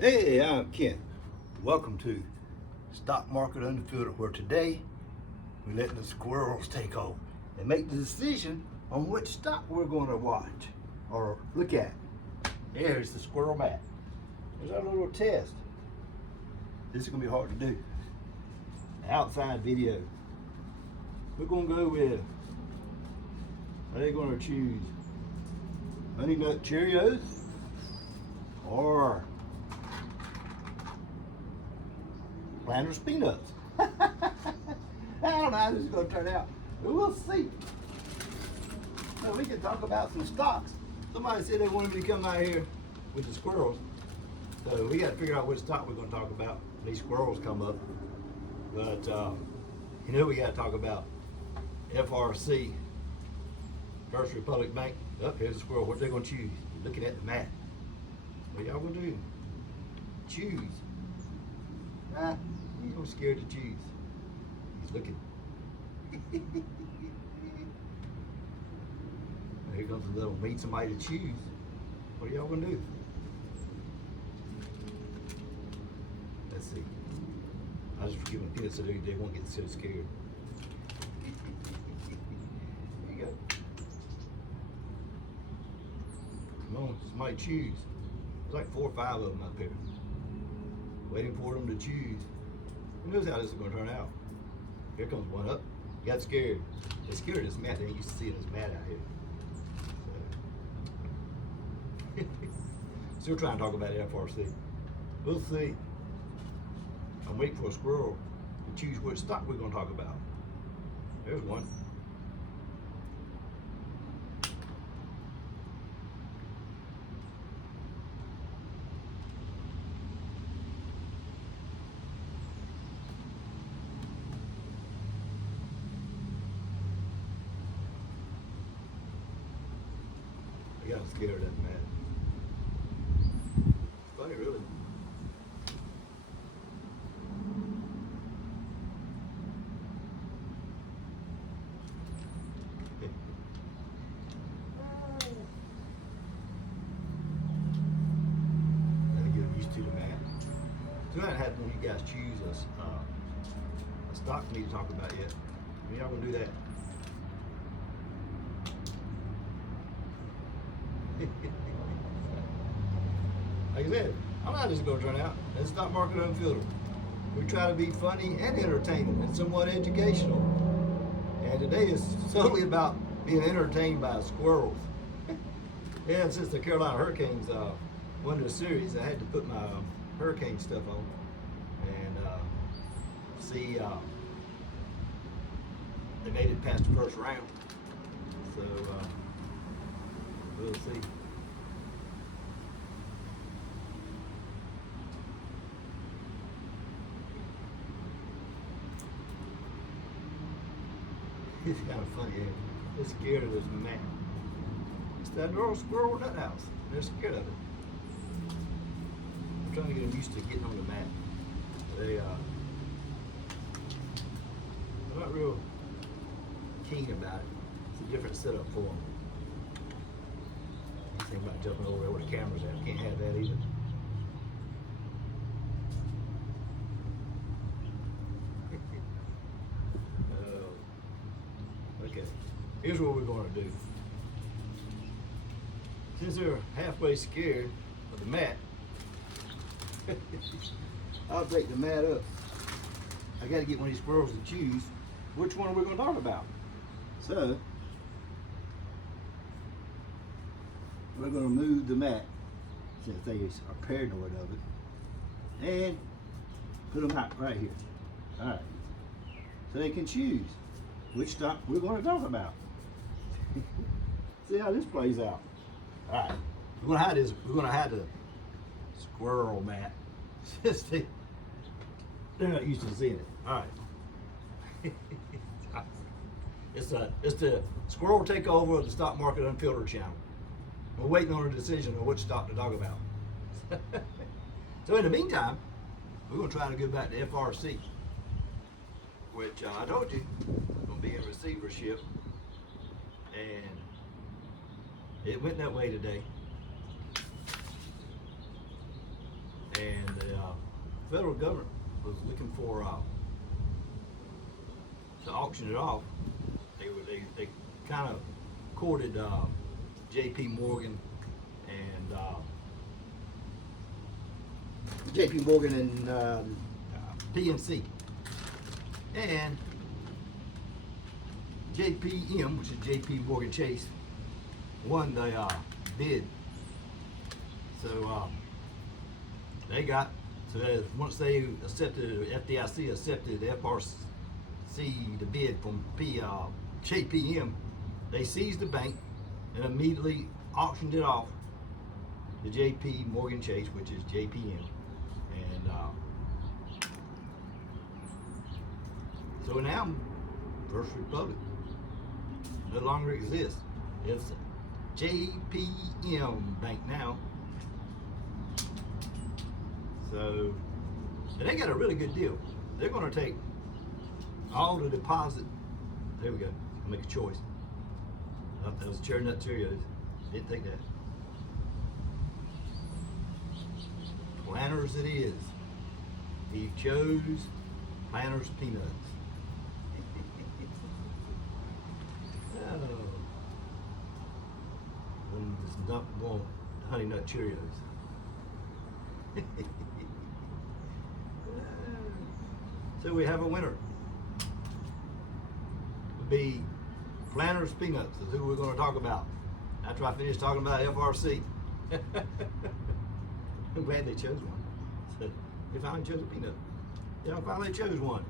Hey, I'm Ken. Welcome to Stock Market Unfiltered, where today we're letting the squirrels take over and make the decision on which stock we're going to watch or look at. There's the squirrel mat. There's our little test. This is going to be hard to do. Outside video. We're going to go with, are they going to choose Honey Nut Cheerios or Planters Peanuts? I don't know how this is going to turn out, but we'll see. So we can talk about some stocks. Somebody said they wanted me to come out here with the squirrels, so we got to figure out which stock we're going to talk about. These squirrels come up, but you know we got to talk about FRC, First Republic Bank. Oh, here's the squirrel. What they're going to choose? You're looking at the mat. What y'all going to do? Choose. Nah, he's not scared to choose. He's looking. Here comes the little meet somebody to choose. What are y'all going to do? Let's see. I'll just give them peanuts so they won't get so scared. There you go. Come on, somebody choose. There's like 4 or 5 of them up there. Waiting for them to choose. Who knows how this is going to turn out? Here comes one up. Got scared. They're scared of this mat. They ain't used to seeing this mat out here. So. Still trying to talk about the FRC. We'll see. I'm waiting for a squirrel to choose which stock we're going to talk about. There's one. I got scared of that mat. Funny, really. To the mat. So that happened when you guys choose a stock for me to talk about yet. When y'all gonna do that? Like I said, I don't know how this is gonna turn out. It's Stock Market Unfiltered. We try to be funny and entertaining and somewhat educational. And today is solely about being entertained by squirrels. And since the Carolina Hurricanes won the series, I had to put my hurricane stuff on and see they made it past the first round, so we'll see. It's kind of funny, they're scared of this mat. It's that little squirrel nut house. They're scared of it. I'm trying to get them used to getting on the mat. They're not real keen about it. It's a different setup for them. You think about jumping over there where the camera's at. Can't have that either. Okay, here's what we're going to do. Since they're halfway scared of the mat, I'll take the mat up. I got to get one of these squirrels to choose which one we're going to talk about. So, we're going to move the mat, since they are paranoid of it, and put them out right here. Alright. So they can choose which stock we're going to talk about. See how this plays out. Alright. We're going to hide this. We're going to hide the squirrel mat. They're not used to seeing it. All right. It's the Squirrel Takeover of the Stock Market Unfiltered channel. We're waiting on a decision on which stock to talk about. So in the meantime, we're going to try to go back to FRC, which I told you is going to be in receivership, and it went that way today. and the federal government was looking for to auction it off. They kind of courted J.P. Morgan and PNC, and JPM, which is J.P. Morgan Chase, won the bid. So once they accepted, FDIC accepted the FRC the bid from JPM, they seized the bank and immediately auctioned it off to J.P. Morgan Chase, which is JPM, and so now First Republic no longer exists. It's JPM Bank now. So, and they got a really good deal. They're going to take all the deposit. There we go. Make a choice. I thought that was Cherry Nut Cheerios. Didn't take that. Planters it is. He chose Planters Peanuts. Just not want Honey Nut Cheerios. So we have a winner. Would be Planters Peanuts is who we're going to talk about after I finish talking about FRC. I'm glad they chose one. So they finally chose a peanut. Yeah, I finally chose one.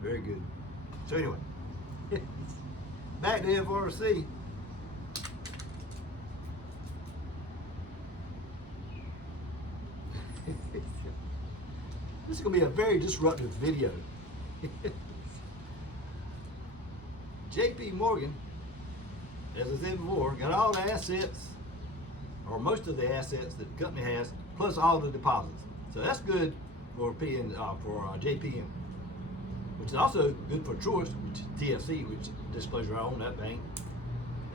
Very good. So anyway, back to FRC. This is going to be a very disruptive video. J.P. Morgan, as I said before, got all the assets, or most of the assets that the company has, plus all the deposits. So that's good for JPM, which is also good for Truist, which is TFC, which Disclosure I own that bank,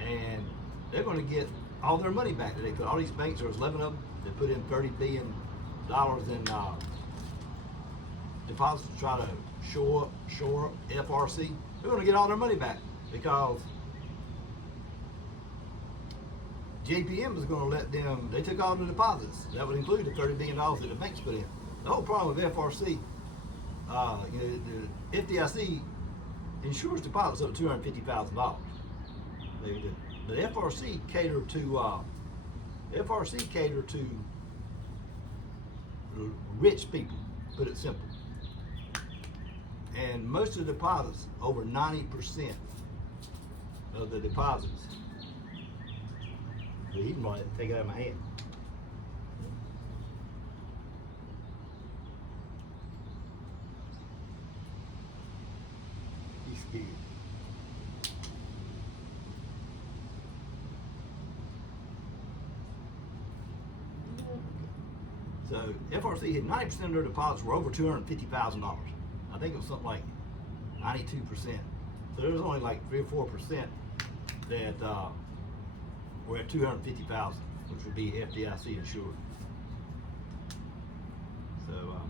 and they're going to get all their money back that they put. All these banks, there was 11 of them, they put in $30 billion in deposits to try to shore up FRC. They're going to get all their money back because JPM is going to let them, they took all the deposits. That would include the $30 billion that the banks put in. The whole problem with FRC, the FDIC insures deposits up to $250,000. They do. But FRC cater to rich people, put it simple. And most of the deposits, over 90% of the deposits, so you can take it out of my hand. He's scared. So FRC had 90% of their deposits were over $250,000. I think it was something like 92%. So there was only like 3 or 4% that were at $250,000, which would be FDIC insured. So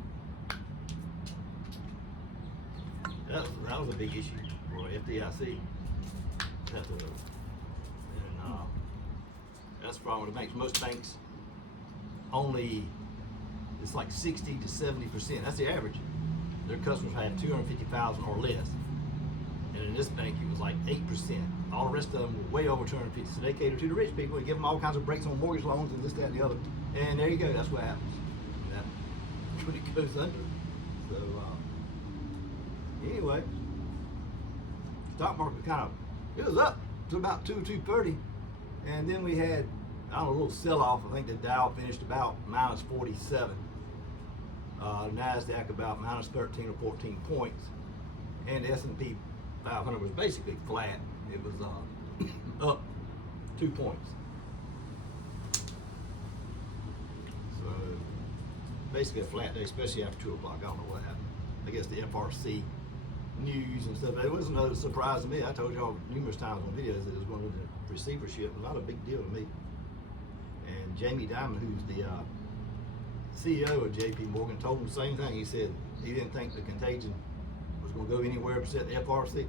that was a big issue for FDIC. That's the problem with the banks. Most banks only, it's like 60 to 70%. That's the average. Their customers had $250,000 or less. And in this bank, it was like 8%. All the rest of them were way over $250,000. So they cater to the rich people and give them all kinds of breaks on mortgage loans and this, that, and the other. And there you go. That's what happens. That's when it goes under. So anyway, stock market it was up to about 230, and then we had a little sell-off. I think the Dow finished about minus 47. NASDAQ about minus 13 or 14 points, and the S&P 500 was basically flat. It was up 2 points. So basically a flat day, especially after 2 o'clock. I don't know what happened. I guess the FRC news and stuff. It wasn't a surprise to me. I told y'all numerous times on videos that it was going to the receivership. Not a big deal to me. And Jamie Dimon, who's the CEO of J.P. Morgan, told him the same thing. He said he didn't think the contagion was going to go anywhere except the FRC.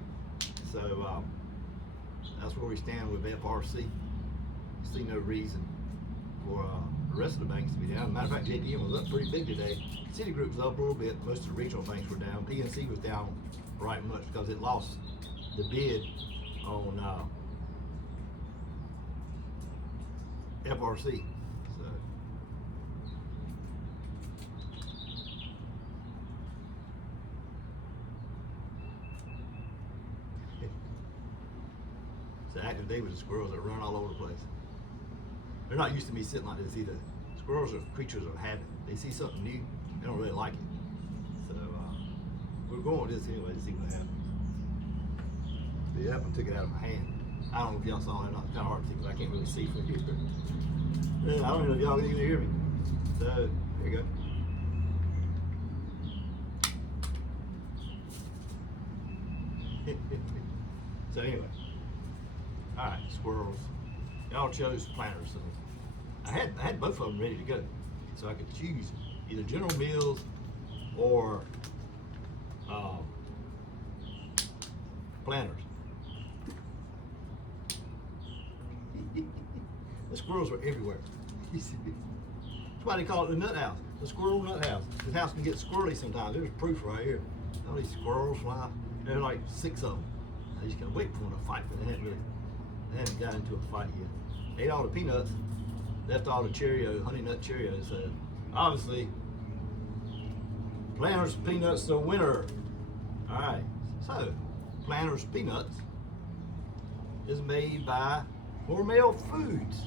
So that's where we stand with FRC. See no reason for the rest of the banks to be down. Matter of fact, JPM was up pretty big today. Citigroup was up a little bit. Most of the regional banks were down. PNC was down right much because it lost the bid on FRC. So active day with the squirrels that run all over the place. They're not used to me sitting like this either. Squirrels are creatures of habit. They see something new, they don't really like it. So we're going with this anyway to see what happens. The apple took it out of my hand. I don't know if y'all saw it or not. It's kind of hard to see because I can't really see from here. I don't even know if y'all can even hear me. So there you go. So anyway, all right, squirrels. Y'all chose planters, so I had both of them ready to go, so I could choose either General Mills or planters. The squirrels were everywhere. That's why they call it the nut house, the squirrel nut house. This house can get squirrely sometimes. There's proof right here. All these squirrels fly. There are like 6 of them. I just gotta wait for them to fight, but they haven't got into a fight yet. Ate all the peanuts, left all the honey nut Cheerios. So obviously, Planters Peanuts the winner. All right, so Planters Peanuts is made by Hormel Foods.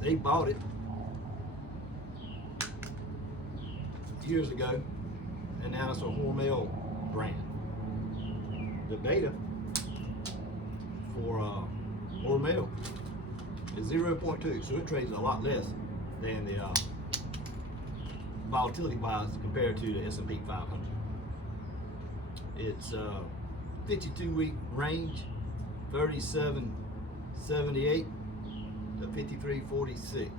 They bought it years ago, and now it's a Hormel brand. The beta for Hormel is 0.2, so it trades a lot less than the volatility-wise compared to the S&P 500. It's 52-week range, 37.78 to 53.46.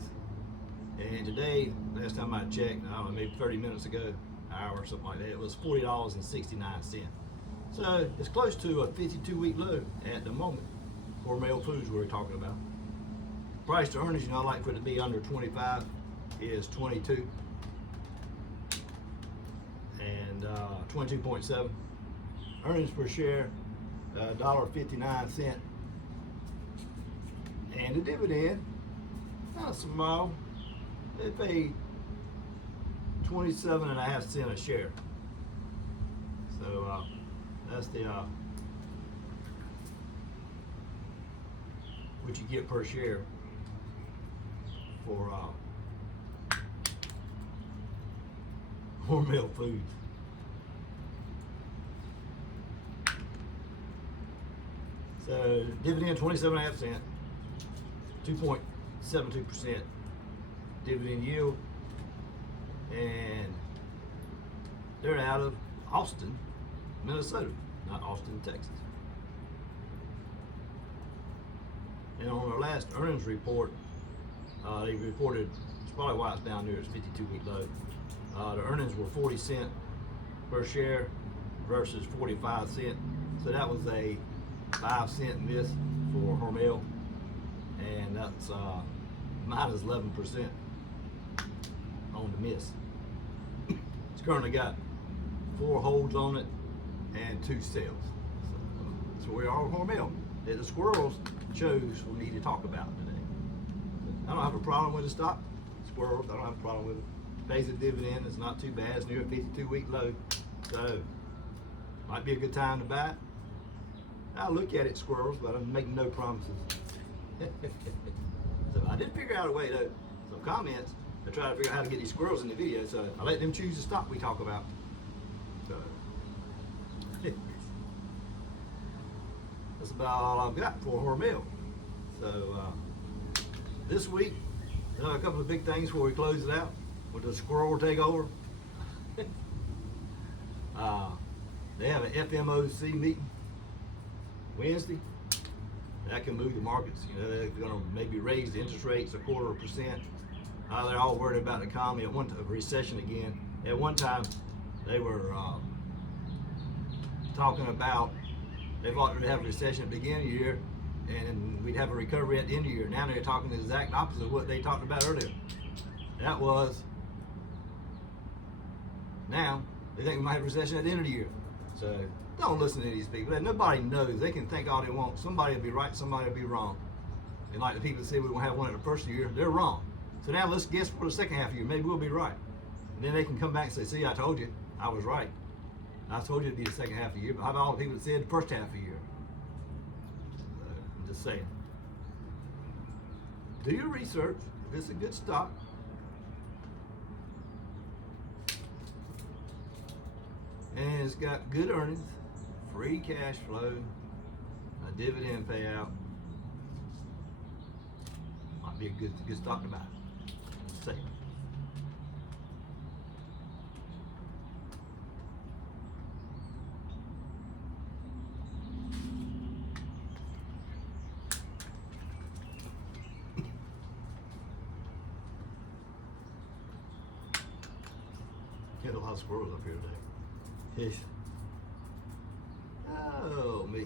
And today, last time I checked, I don't know, maybe 30 minutes ago, an hour or something like that, it was $40.69. So it's close to a 52-week low at the moment. Hormel Foods we're talking about. Price to earnings, I like for it to be under 25, is 22. And 22.7. Earnings per share, $1.59. And the dividend, not small. They paid 27.5 cents a share. So that's the what you get per share for Hormel Foods. So dividend 27.5 cents, 2.72% dividend yield, and they're out of Austin, Minnesota, not Austin, Texas. And on their last earnings report, they reported, it's probably why it's down there, it's 52-week low. The earnings were 40 cents per share versus 45 cents. So that was a 5-cent miss for Hormel, and that's minus 11% on the miss. It's currently got 4 holds on it and 2 sales. So we are with Hormel. The squirrels chose we need to talk about today. I don't have a problem with the stock. Squirrels, I don't have a problem with it. Pays a dividend, it's not too bad. It's near a 52-week low. So might be a good time to buy it. I'll look at it, squirrels, but I'm making no promises. So I did figure out a way though. Some comments to try to figure out how to get these squirrels in the video. So I let them choose the stock we talk about. So that's about all I've got for Hormel. So this week, a couple of big things before we close it out with the Squirrel Takeover. They have an FMOC meeting Wednesday. That can move the markets. You know, they're going to maybe raise the interest rates 0.25%. They're all worried about the economy. At one time, recession again. At one time, they were talking about they thought we'd have a recession at the beginning of the year, and we'd have a recovery at the end of the year. Now they're talking the exact opposite of what they talked about earlier. That was now they think we might have a recession at the end of the year. So don't listen to these people. Nobody knows. They can think all they want. Somebody will be right, somebody will be wrong. And like the people that say we won't have one at the first year, they're wrong. So now let's guess for the second half of the year. Maybe we'll be right. And then they can come back and say, see, I told you, I was right. I told you it'd be the second half of the year. But how about all the people that said the first half of the year? I'm just saying. Do your research. If it's a good stock, and it's got good earnings, free cash flow, a dividend payout, might be a good stock to buy. Say. Get a lot of squirrels up here today. Yes. Oh, me.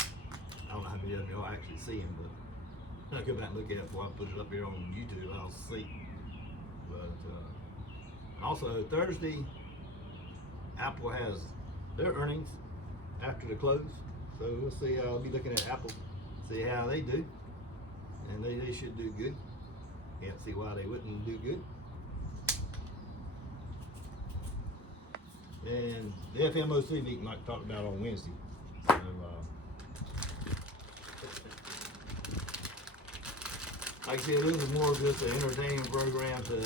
I don't know how many of y'all actually see him, but I'll go back and look at it before I put it up here on YouTube. I'll see. But also Thursday, Apple has their earnings after the close. So we'll see. I'll be looking at Apple, see how they do. And they should do good. Can't see why they wouldn't do good. And the FMOC meeting Mike talked about on Wednesday. So, like I said, this is more of just an entertaining program to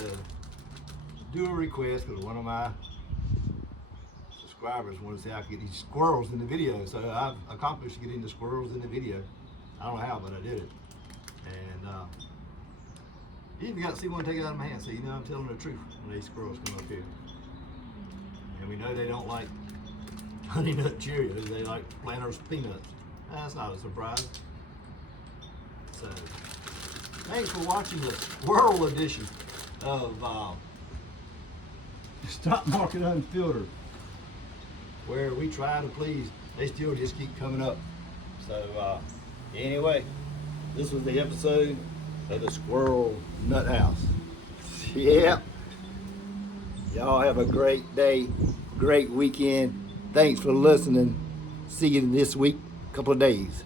do a request because one of my subscribers wanted to say I could get these squirrels in the video. So I've accomplished getting the squirrels in the video. I don't know how, but I did it. And you even got to see one take it out of my hand. So you know I'm telling the truth when these squirrels come up here. And we know they don't like Honey Nut Cheerios, they like Planters Peanuts. That's not a surprise. So, thanks for watching the Squirrel edition of Stock Market Unfiltered, where we try to please, they still just keep coming up. So, anyway, this was the episode of the Squirrel Nut House. Yeah. Y'all have a great day, great weekend. Thanks for listening. See you this week, couple of days.